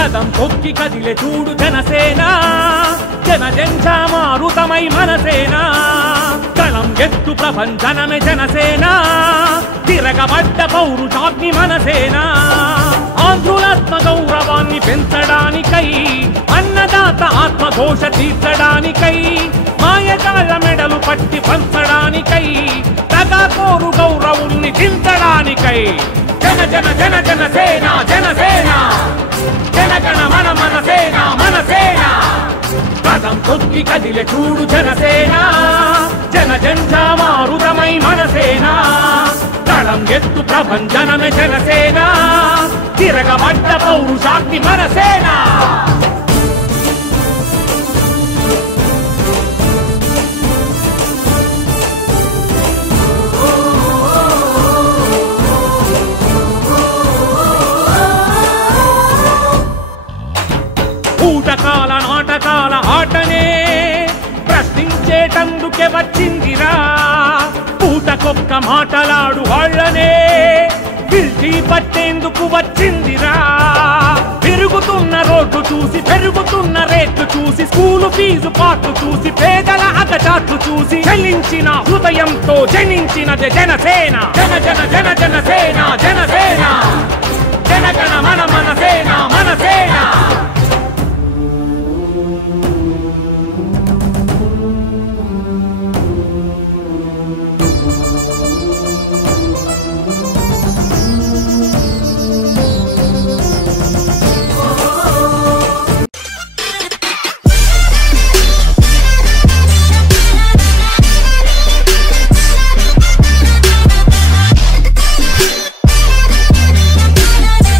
కదం తొక్కి కదిలే చూడు జనసేన జనజంఝామారుతమై మనసేన కళం ఎత్తు ప్రభంజనమే జనసేన తిరగబడ్డ పౌరుషాగ్ని మనసేన ఆంధ్రులాత్మ గౌరవాన్ని పెంచడానికై అన్నదాత ఆత్మఘోష తీర్చడానికై మాయజాల మెడలు పట్టి పంచడానికై తగకోరు గౌరవుల్ని దించడానికై జన జన జన జనసేన జనసేన జనగణ మన మనసేన మనసేన కదం తొక్కి కదిలే చూడు జనసేన జనజంఝామారుతమై మనసేన కళం ఎత్తు ప్రభంజనమే జనసేన తిరగబడ్డ పౌరుషాగ్ని మనసేన ఊటకాల నాటకాల ఆటనే ప్రశ్నించేటందుకే వచ్చిందిరా పూటకొక్క మాటలాడు వాళ్ళనే పిలిచి పట్టేందుకు వచ్చిందిరా పెరుగుతున్న రోడ్డు చూసి పెరుగుతున్న రేట్లు చూసి స్కూలు ఫీజు పాటలు చూసి పేదల అగచాట్లు చూసి చలించిన హృదయంతో జనించినది జనసేన జన జన జన జనసేన జనసేన జనగణ మన మనసేన మనసేన